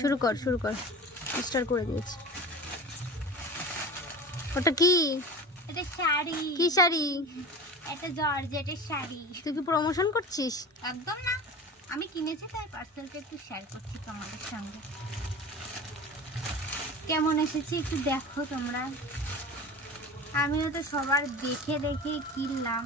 শুরু কর স্টার্ট করে দিয়েছি। ওটা কি? এটা শাড়ি। কি শাড়ি? এটা জর্জেটের শাড়ি। তুই কি প্রমোশন করছিস? একদম না, আমি কিনেছি তাই পার্সেলটা একটু শেয়ার করছি তোমাদের সঙ্গে। কেমন এসেছে একটু দেখো তোমরা। আমিও তো সবার দেখে দেখে কিনলাম,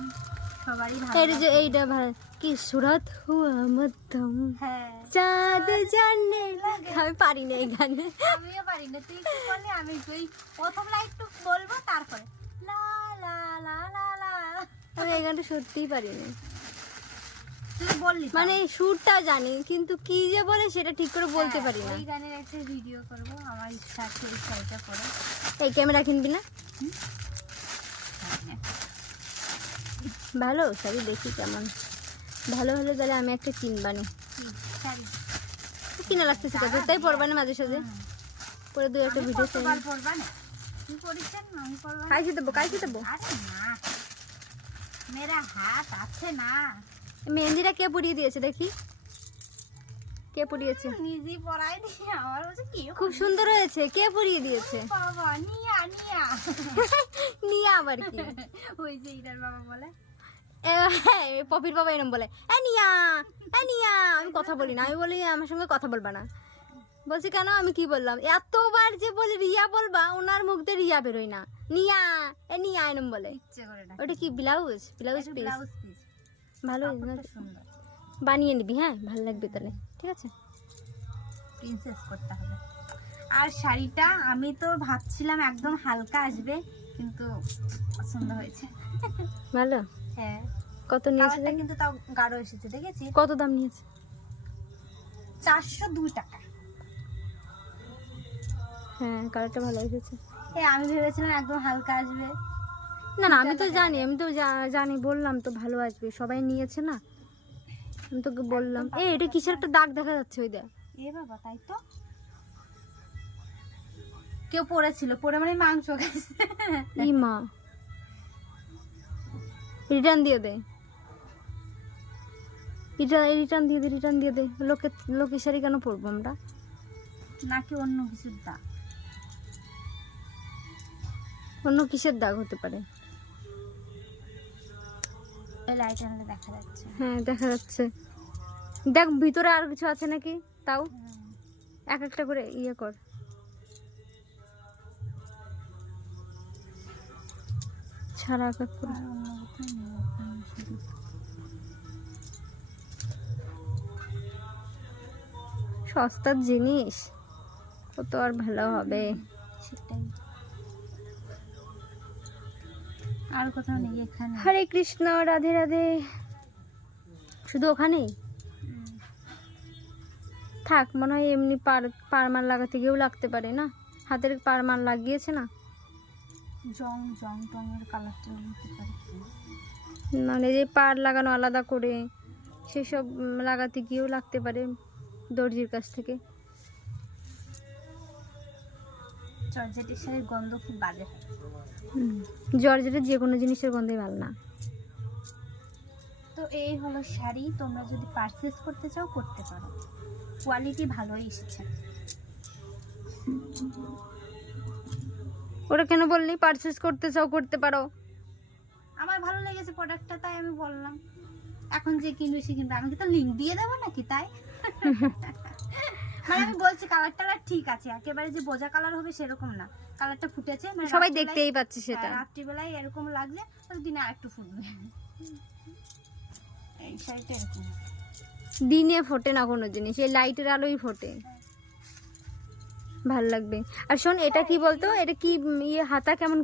সবারই ভালো। এইটা ভালো কি সুরাত হুয়া মধ্যম হ্যাঁ, চাঁদ জাননে লাগা। আমি পারি না এই গানে। আমিও পারি না, তুই একটু বললে আমি তুই প্রথম লাইন একটু বলবো, তারপরে লা লা লা লা লা। আমি এই গানটা সত্যিই পারি না। তুই বললি মানে সুরটা জানি কিন্তু কি যে বলে সেটা ঠিক করে বলতে পারি না। ওই গানের একটা ভিডিও করব, আমার ইচ্ছা আছে এই শাড়িটা পরে। এই ক্যামেরা কিনবি না? ভালো শাড়ি দেখি কেমন ভালো হলে তাহলে আমি একটা কিনবানি। শাড়ি কিনা লাগতেছে কত তাই পরবা না মাঝে সাঝে পরে দুই একটা ভিডিও কতবার পরবা না? তুই পরিছেন না, আমি পরবা না। কাইছে দেবো আরে না, মেরা হাত আছে না। মেহেন্দিটা কে পরিয়ে দিয়েছে দেখি, কে পরিয়েছে? নিজেই পরাই দিয়ে আমার বলছে কি খুব সুন্দর হয়েছে। কে পরিয়ে দিয়েছে? বাবা নিয়া নিয়া। নিয়া আবার কি? ওই যে ইরার বাবা বলে, পপির বাবা এরম বলে নিয়া নিয়া। আমি কথা বলি না, আমি বলি আমার সঙ্গে কথা বলবা না। বলছি কেন? আমি কি বললাম? এতবার যে বলি রিয়া বলবা, ওনার মুখ দিয়ে রিয়া বেরোয় না। নিয়া নিয়া এরম বলে। ইচ্ছে করে না। ওটা কি ব্লাউজ পিস? ব্লাউজ পিস ভালো সুন্দর, বানিয়ে নিবি। হ্যাঁ ভালো লাগবে তাহলে, ঠিক আছে। প্রিন্সেস করতে হবে। আর শাড়িটা আমি তো ভাবছিলাম একদম হালকা আসবে, কিন্তু পছন্দ হয়েছে। ভালো। হ্যাঁ, কত নিয়েছে? কালারটা কিন্তু তাও গাঢ় এসেছে, দেখেছি। কত দাম নিয়েছে? 402 টাকা। হ্যাঁ কালারটা ভালো এসেছে। আমি ভেবেছিলাম একদম হালকা আসবে। না আমি তো জানি, জানি বললাম তো ভালো আসবে, সবাই নিয়েছে না, আমি তোকে বললাম। এটা কিসের একটা দাগ দেখা যাচ্ছে? ওই দেখ। এ বাবা, তাই তো কেউ পড়েছিল, পড়ে মানে মাংস খাইছে। ই মা, রিটার্ন দিয়ে দে, রিটার্ন দিয়ে দে। লোকের শাড়ি কেন পরবো আমরা? নাকি অন্য কিছুর দাগ? অন্য কিসের দাগ হতে পারে? লাইট আনলে দেখা যাচ্ছে। হ্যাঁ দেখা যাচ্ছে। দেখ ভিতরে আর কিছু আছে নাকি, তাও এক একটা করে ইয়ে কর। ছাড়া এক এক করে। সস্তার জিনিস কত আর ভালো হবে? সেটাই, আর কোথাও নেই, এখানে। হরে কৃষ্ণ, রাধে রাধে। শুধু ওখানেই থাক। মনে হয় এমনি পারমার লাগাতে গিয়েও লাগতে পারে না, হাতের পারমার লাগিয়েছে না। জং টঙের কালারটা নিতে পারে, মানে যে পার লাগানো আলাদা করে সেসব লাগাতে গিয়েও লাগতে পারে দর্জির কাছ থেকে। জর্জেটের শাড়ির গন্ধ খুব বাজে। জর্জেটের যে কোনো জিনিসের গন্ধই ভালো না। তো এই হলো শাড়ি, তোমরা যদি পারচেজ করতে চাও করতে পারো, কোয়ালিটি ভালোই এসেছে। ওরা কেন বললি পারচেজ করতে চাও করতে পারো? আমার ভালো লেগেছে প্রোডাক্টটা, তাই আমি বললাম। এখন যে কিনবে সে কিনবে, আমি কি তো লিঙ্ক দিয়ে দেবো নাকি? তাই মানে আমি বলছি কালারটা ঠিক আছে, একেবারে যে বোঝা কালার হবে সেরকম না, কালারটা ফুটেছে, মানে সবাই দেখতেই পাচ্ছে সেটা। রাত্রিবেলায় এরকম লাগছে, দিনে আর একটু ফুটবে। এই শাড়িটা এরকম দিনে ফোটে না কোনো জিনিস, এই লাইটের আলোই ফোটে, ভাল লাগবে। আর শোন, এটা কি বলতো, এটা কি ইয়ে হাতা কেমন